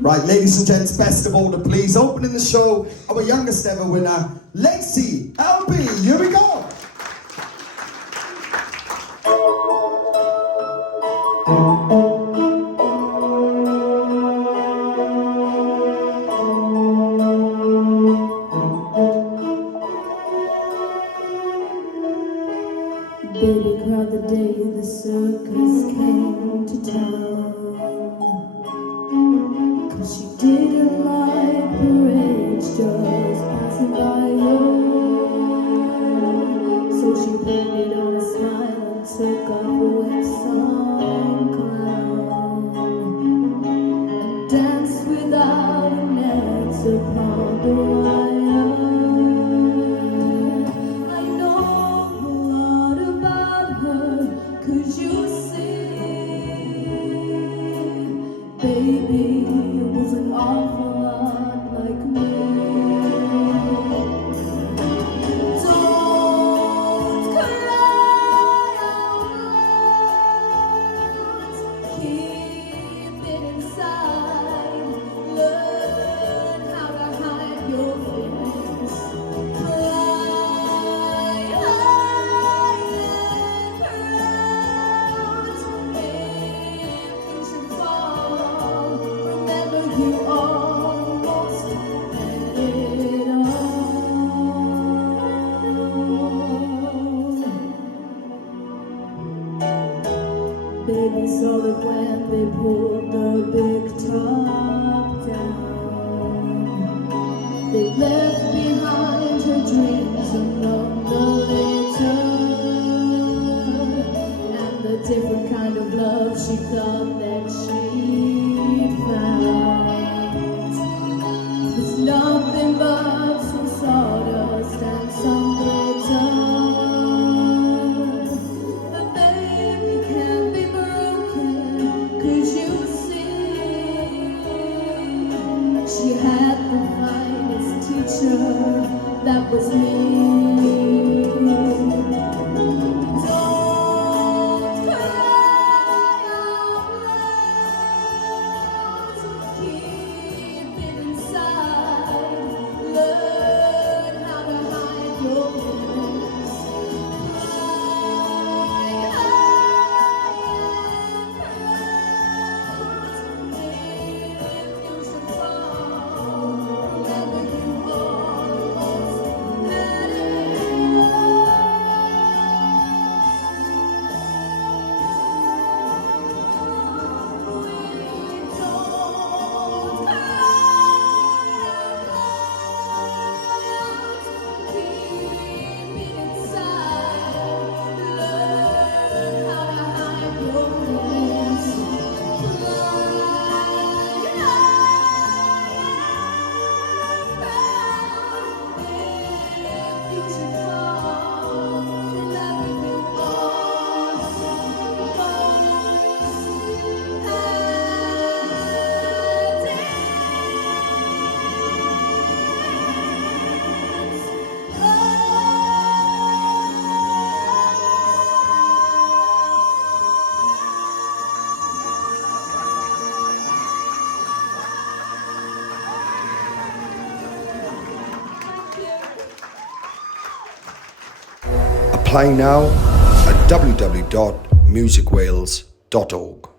Right, ladies and gents, best of order, please. Opening the show, our youngest ever winner, Lacey LB. Here we go. Baby cried the day the circus came to town, 'cause she didn't like parades just passing by her. So she painted on a smile and took off her website clown and danced without a net upon the wire. Baby was an awful lot like me. Don't cry out loud, keep it inside. Learn how to hide your feelings. Cry high and proud. If you should fall, you almost had it all. Baby saw that when they pulled the big top down, they left behind her dreams along the litter, and the different kind of love she thought that she nothing but some sawdust and some glitter. But baby can't be broken, 'cause you see, she had the finest teacher, that was me. Apply now at www.musicwales.org.